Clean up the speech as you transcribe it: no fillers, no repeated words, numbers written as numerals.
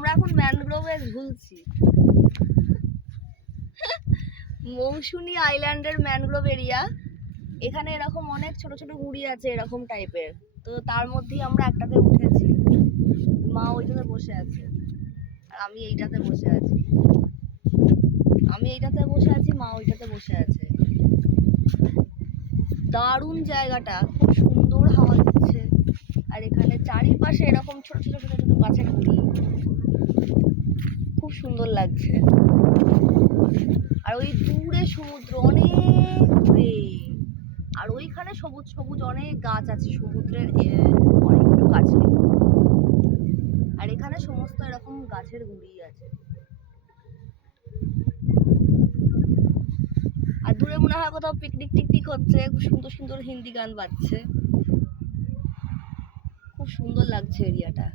আমরা এখন ম্যানগ্রোভে ঝুলছি। মৌসুনী আইল্যান্ডের ম্যানগ্রোভ এরিয়া। এখানে এরকম অনেক ছোট ছোট গুড়ি আছে এরকম টাইপের, তো তার মধ্যেই আমরা একটাতে উঠেছি। মা ওইটাতে বসে আছে আর আমি এইটাতে বসে আছি। মা ওইটাতে বসে আছে। দারুণ জায়গাটা, খুব সুন্দর হাওয়া দিচ্ছে। আর এখানে চারিপাশে এরকম ছোট ছোট ছোট ছোট গাছের গুড়ি, খুব সুন্দর লাগছে। আর ওই দূরে সমুদ্র, অনেক দূরে। আর ওইখানে সবুজ সবুজ অনেক গাছ আছে সমুদ্রের অনেকটু কাছে। আর এখানে সমস্ত এরকম গাছের গুড়ি আছে। আর দূরে মনে হয় কোথাও পিকনিক টিকনিক হচ্ছে, খুব সুন্দর সুন্দর হিন্দি গান বাজছে। খুব সুন্দর লাগছে এরিয়াটা।